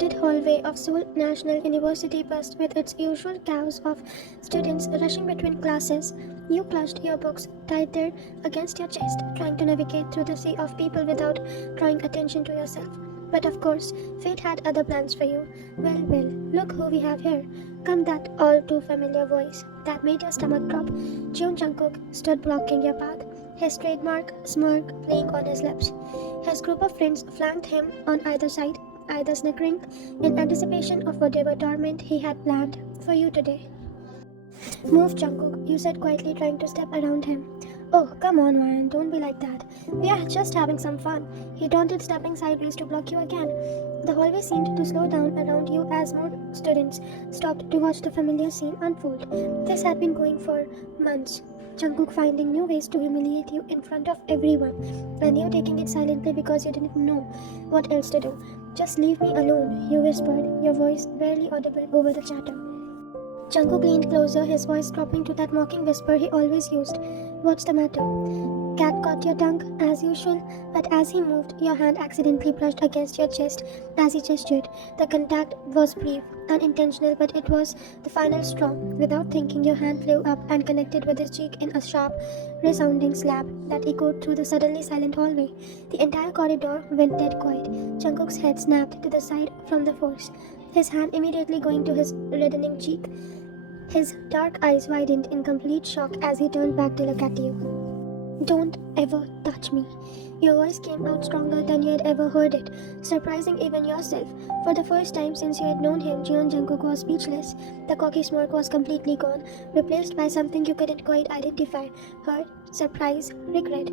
crowded hallway of Seoul National University buzzed with its usual chaos of students rushing between classes. You clutched your books tight there against your chest, trying to navigate through the sea of people without drawing attention to yourself. But of course, fate had other plans for you. Well, well, look who we have here. Come, that all too familiar voice that made your stomach drop. Jeon Jungkook stood blocking your path, his trademark smirk playing on his lips. His group of friends flanked him on either side, either snickering in anticipation of whatever torment he had planned for you today. Move, Jungkook, you said quietly, trying to step around him. Oh, come on, man, don't be like that. We are just having some fun. He taunted, stepping sideways to block you again. The hallway seemed to slow down around you as more students stopped to watch the familiar scene unfold. This had been going for months. Jungkook finding new ways to humiliate you in front of everyone, and you taking it silently because you didn't know what else to do. Just leave me alone, you whispered, your voice barely audible over the chatter. Jungkook leaned closer, his voice dropping to that mocking whisper he always used. What's the matter? Cat caught your tongue, as usual, but as he moved, your hand accidentally brushed against your chest as he gestured. The contact was brief, unintentional, but it was the final straw. Without thinking, your hand flew up and connected with his cheek in a sharp, resounding slap that echoed through the suddenly silent hallway. The entire corridor went dead quiet. Jungkook's head snapped to the side from the force, his hand immediately going to his reddening cheek. His dark eyes widened in complete shock as he turned back to look at you. Don't ever touch me. Your voice came out stronger than you had ever heard it, surprising even yourself. For the first time since you had known him, Jeon Jungkook was speechless. The cocky smirk was completely gone, replaced by something you couldn't quite identify: hurt, surprise, regret.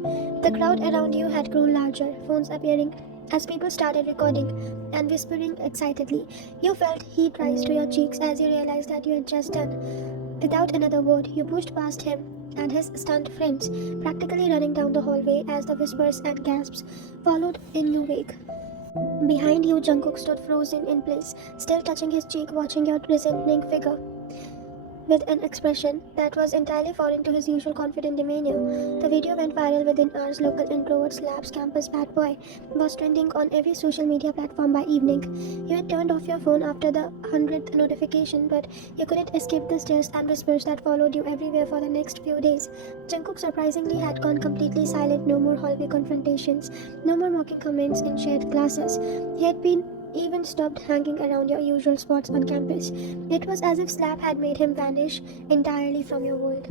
The crowd around you had grown larger, phones appearing as people started recording and whispering excitedly. You felt heat rise to your cheeks as you realized that you had just done. Without another word, you pushed past him and his stunned friends, practically running down the hallway as the whispers and gasps followed in your wake. Behind you, Jungkook stood frozen in place, still touching his cheek, watching your resenting figure with an expression that was entirely foreign to his usual confident demeanor. The video went viral within hours. Local introvert slaps campus bad boy was trending on every social media platform by evening. You had turned off your phone after the 100th notification, but you couldn't escape the stares and whispers that followed you everywhere for the next few days. Jungkook surprisingly had gone completely silent. No more hallway confrontations, no more mocking comments in shared classes. He had been even stopped hanging around your usual spots on campus. It was as if Slap had made him vanish entirely from your world.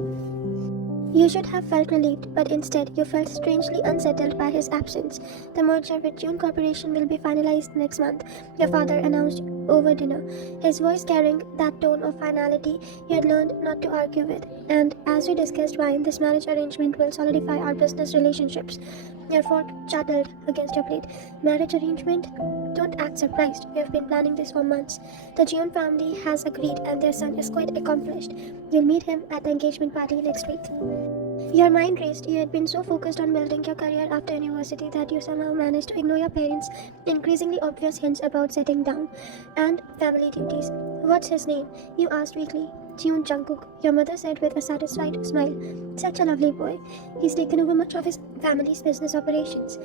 You should have felt relieved, but instead you felt strangely unsettled by his absence. The merger with June Corporation will be finalized next month, your father announced over dinner, his voice carrying that tone of finality you had learned not to argue with. And as we discussed why this marriage arrangement will solidify our business relationships. Your fork chattered against your plate. Marriage arrangement? Don't act surprised. We have been planning this for months. The Jeon family has agreed and their son is quite accomplished. You'll meet him at the engagement party next week. Your mind raced. You had been so focused on building your career after university that you somehow managed to ignore your parents' increasingly obvious hints about settling down and family duties. What's his name? You asked weakly. Jeon Jungkook, your mother said with a satisfied smile. Such a lovely boy. He's taken over much of his family's business operations.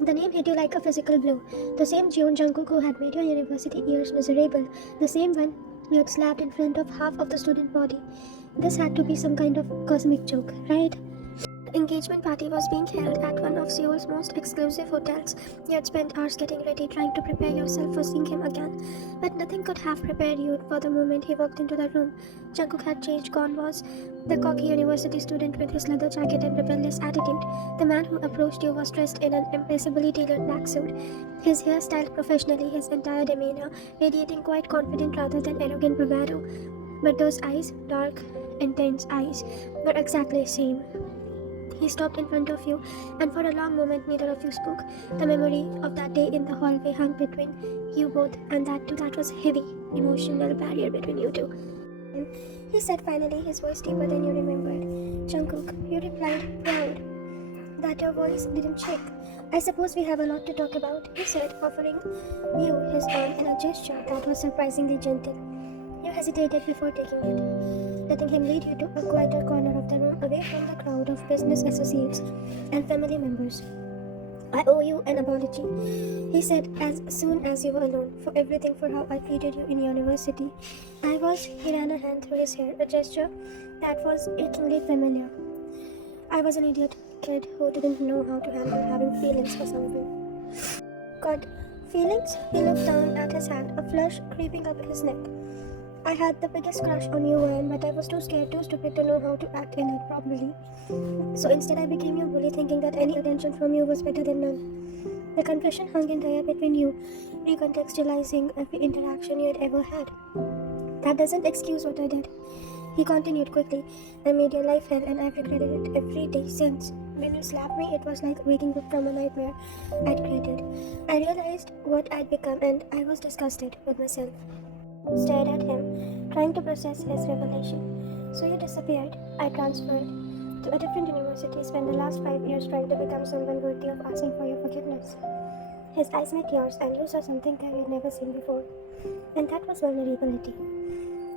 The name hit you like a physical blow. The same Jeon Jungkook who had made your university years miserable. The same one you had slapped in front of half of the student body. This had to be some kind of cosmic joke, right? The engagement party was being held at one of Seoul's most exclusive hotels. You had spent hours getting ready, trying to prepare yourself for seeing him again. But nothing could have prepared you for the moment he walked into the room. Jungkook had changed. Gone was the cocky university student with his leather jacket and rebellious attitude. The man who approached you was dressed in an impeccably tailored black suit, his hair styled professionally, his entire demeanor radiating quite confident rather than arrogant bravado. But those eyes, dark, intense eyes, were exactly the same. He stopped in front of you, and for a long moment neither of you spoke. The memory of that day in the hallway hung between you both, and that was heavy emotional barrier between you two. He said finally, his voice deeper than you remembered. Jungkook, you replied, proud that your voice didn't shake. I suppose we have a lot to talk about, he said, offering you his arm in a gesture that was surprisingly gentle. You hesitated before taking it, letting him lead you to a quieter corner of the room away from the crowd of business associates and family members. I owe you an apology, he said as soon as you were alone, for everything for how I treated you in university. He ran a hand through his hair, a gesture that was achingly familiar. I was an idiot kid who didn't know how to handle having feelings for someone. God, feelings? He looked down at his hand, a flush creeping up his neck. I had the biggest crush on you, Ryan, but I was too scared, too stupid to know how to act in it properly. So instead, I became your bully, thinking that any attention from you was better than none. The confession hung in the air between you, recontextualizing every interaction you had ever had. That doesn't excuse what I did. He continued quickly. I made your life hell and I've regretted it every day since. When you slapped me, it was like waking up from a nightmare I'd created. I realized what I'd become and I was disgusted with myself. Stared at him, trying to process his revelation. So you disappeared. I transferred to a different university, spent the last 5 years trying to become someone worthy of asking for your forgiveness. His eyes met yours and you saw something that you'd never seen before. And that was vulnerability.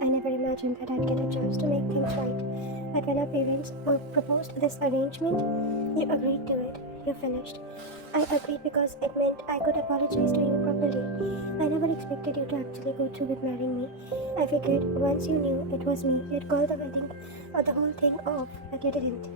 I never imagined that I'd get a chance to make things right. But when our parents proposed this arrangement, you agreed to it. You finished. I agreed because it meant I could apologize to you properly. I never expected you to actually go through with marrying me. I figured once you knew it was me, you'd call the wedding or the whole thing off, but you didn't.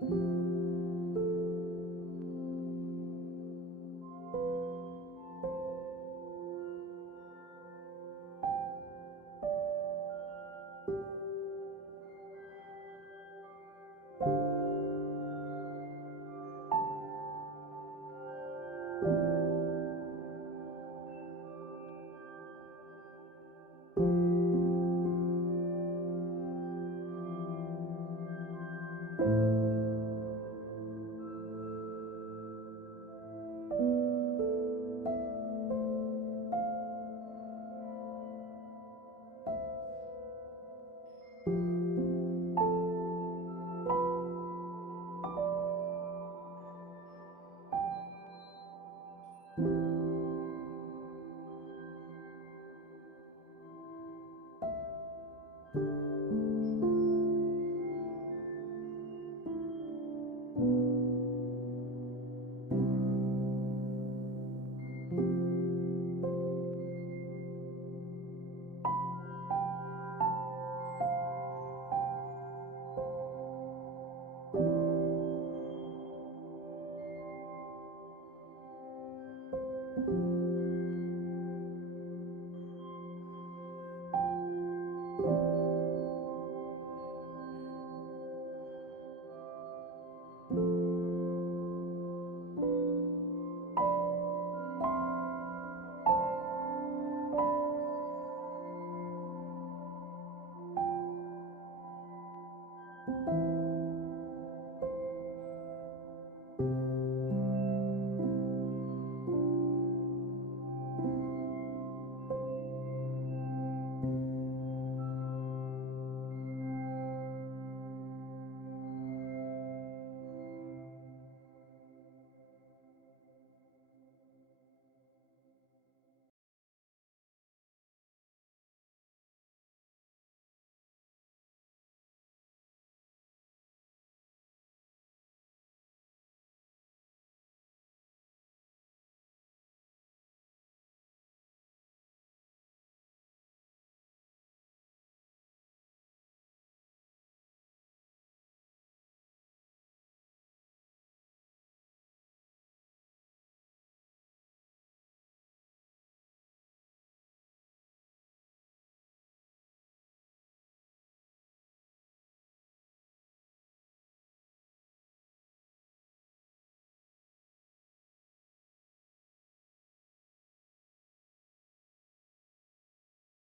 you